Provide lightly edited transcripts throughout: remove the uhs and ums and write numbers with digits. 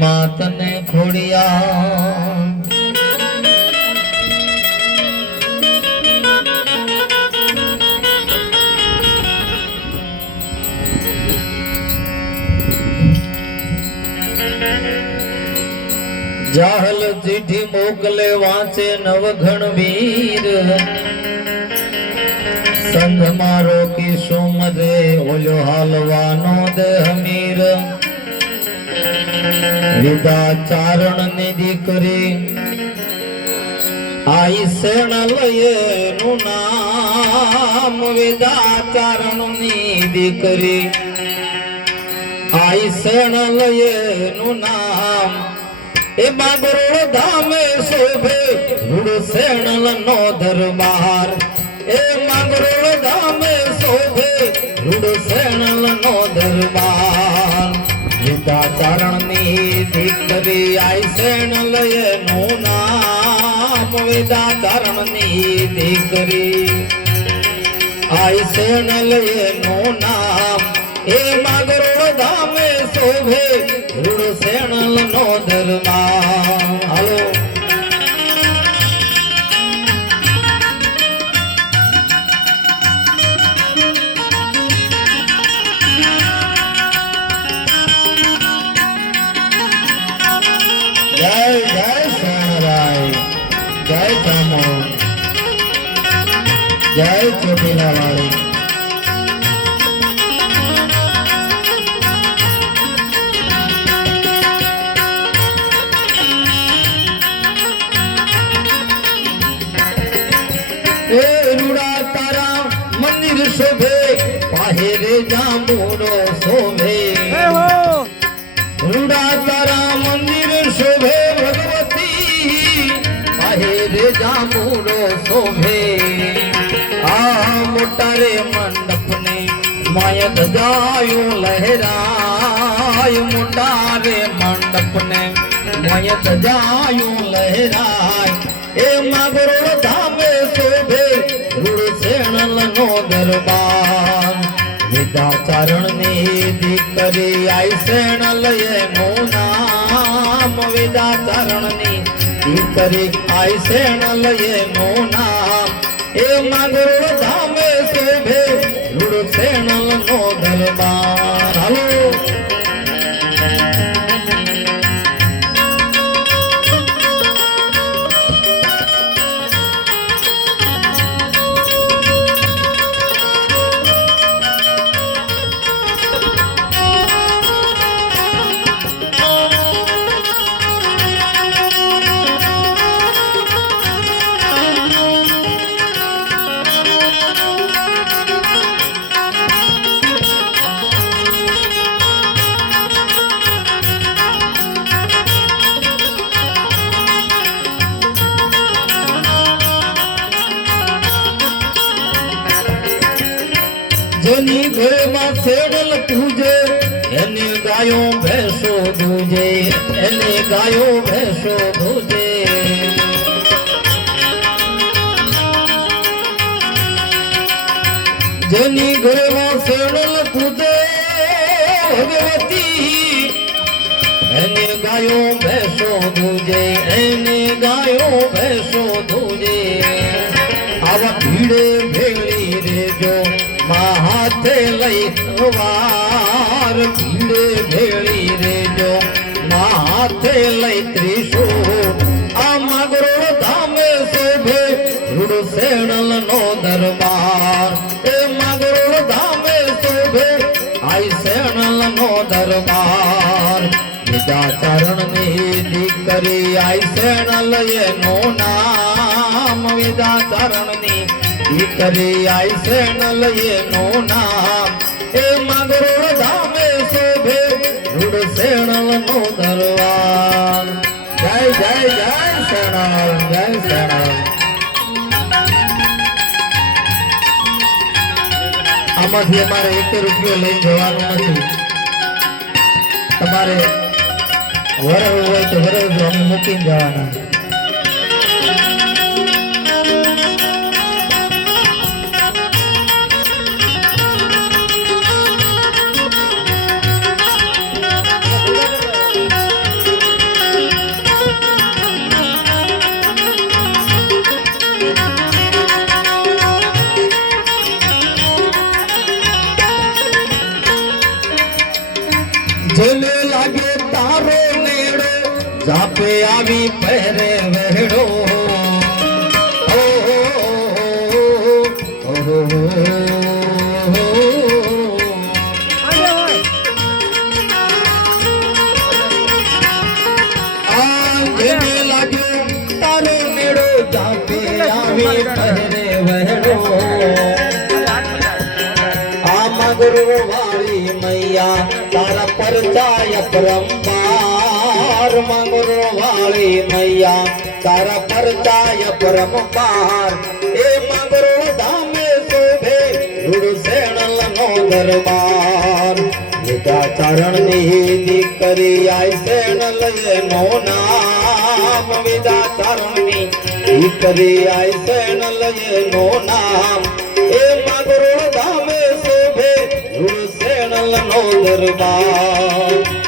માતને ખોડિયા જાહલ ચીઠી મોકલે વાંચે નવઘણ વીર સંઘ મારો કિશોમ રે ઓલો હાલવાનો દેહ મીર વિદાચારણ ની દીકરી આઈ શેણ લયે નું નામ વિદાચારણ ની દીકરી આઈ શેણ લયે નું નામ એ બાગરોળ ધામે શોભે રૂડ શેણલ નો દરબાર એ બાગરોળ ધામે શોભે રૂડ શેણલ નો દરબાર વિદાચારણ ની દીકરી આઈ શેણલ નું નામ વિદાચારણ ની દીકરી આઈ શેણલ નું નામ એ બાગરોળ ધામે શોભે રૂડ શેણલ નો દરબાર હાલો જય જય શેણરાય જય ચામો જય ચોટીલા વાળી રૂડા તારા મંદિર શોભે પાહેરે જાંબુડો શોભે રૂડા તારા મંદિર શોભે ભગવતી પાહેરે જાંબુડો શોભે આ મોટા રે મંડપ ને માય ધજાયું લહેરાય મોટા રે મંડપ ને માય ધજાયું લહેરાય એ માગરોળ ધામે શોભે રૂડ શેણલ નો દરબાર વિદાચારણ ની દીકરી આઈ શેણલ નું નામ વિદાચારણ ની દીકરી આઈ શેણલ નું નામ એ માગરોળ ધામે શોભે રૂડ શેણલ નો દરબાર હાલો જેની ઘરમાં શેડલ પૂજે એને ગાયો ભેંસો દૂજે એને ગાયો ભેંસો દૂજે જેની ઘરમાં શેડલ પૂજે ભગવતી એને ગાયો ભેંસો દૂજે એને ગાયો ભેંસો દૂજે આવા ભીડે ભેળી રેજો હાથે લઈ વાર ભીડે ભેળી રેજો હાથે લઈ ત્રિશૂળ આ માગરોળ ધામે શોભે રૂડ શેણલ નો દરબાર એ માગરોળ ધામે શોભે આઈ શેણલ નો દરબાર વિદાચારણ ની દીકરી આઈ શેણલ નું નામ વિદાચારણ ની દીકરી આઈ શેણલ નું નામ એ માગરોળ ધામે શોભે રૂડ શેણલ નો દરબાર જય જય જય શેણલ જય શેણલ આમાંથી અમારે 1 રૂપિયો લઈને જવાનું નથી તમારે વરવ હોય તો વરવ અમે મૂકીને જવાના તારો નેડો જાપે આવી પહેરે વહેડો તારો નેડો જાપે આવી પહેરે વહેડો આ મગરો વાળી મૈયા તારા પરચાય પરંપાર મગરો વાળી મૈયા તારા પરચાય પરંપાર એ મગરો ધામે શોભે રૂડ સેણલ નો દરબાર લીધા ચરણ ની દીકરી આય સેણલ નો નામ વિદા ચરણ ની દીકરી આય સેણલ નો નામ એ મગરો ધામે શોભે રૂડ સેણલ નો દરબાર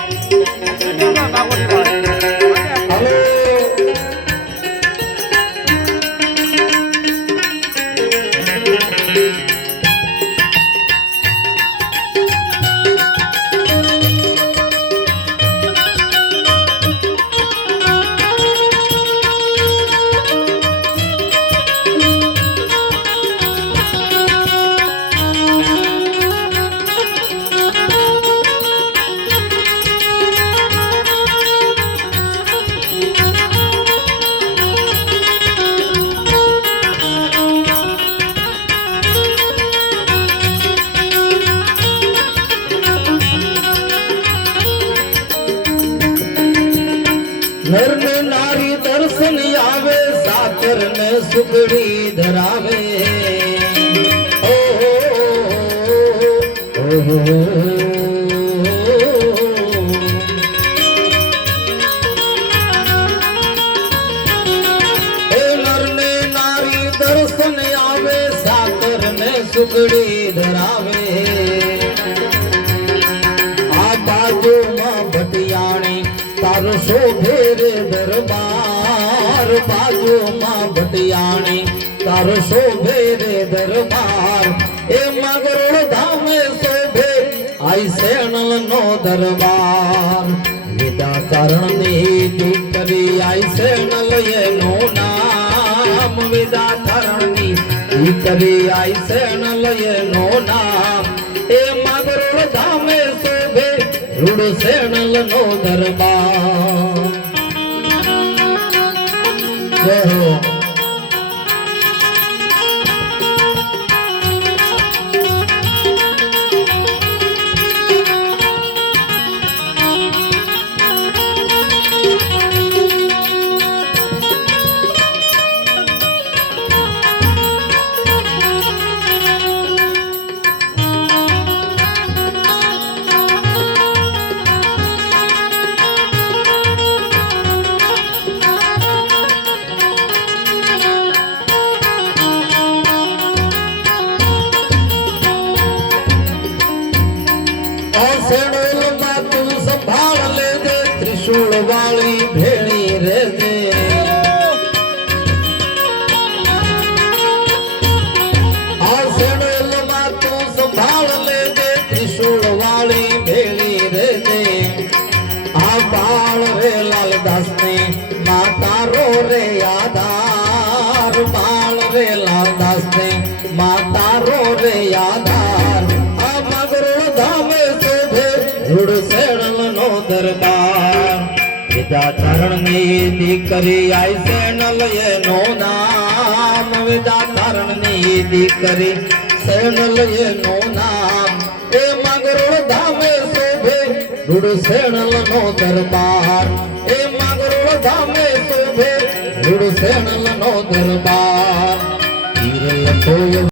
नर ने नारी दर्शन आवे साकर ने सुगड़ी धरावे ओ नर ने नारी दर्शन आवे साकर ने सुगड़ी धरावे आ बाजू मां भटियाणी तारो शोभे रे दरबार बाजू मां भटियाणी तारो शोभे रे दरबार ए मगरो धामे शोभे आई सेणल नो दरबार विदा चरण नी दीकरी आई सेणल ये नो नाम विदा चरण नी दीकरी आई सेणल ये नो नाम ए मगरो धामे शोभे रूड सेणल नो दरबार जय हो संभाल ले दे त्रिशूल वाली भेड़ी रे दे तू संभाल ले दे त्रिशूल वाली भेड़ी रे दे आ बाल रे लाल दास ने माता रो रे आधार बाल रे लाल दास ने माता रो रे आधार आ मगरो धामे शोभे रूड सेणल नो दरबार विदा चरण नी दीकरी आई सेणल ये नो नाम विदा चरण नी दीकरी सेणल ये नो नाम ए मगरो धामे शोभे रूड सेणल नो दरबार ए मगरो धामे शोभे रूड सेणल नो दरबार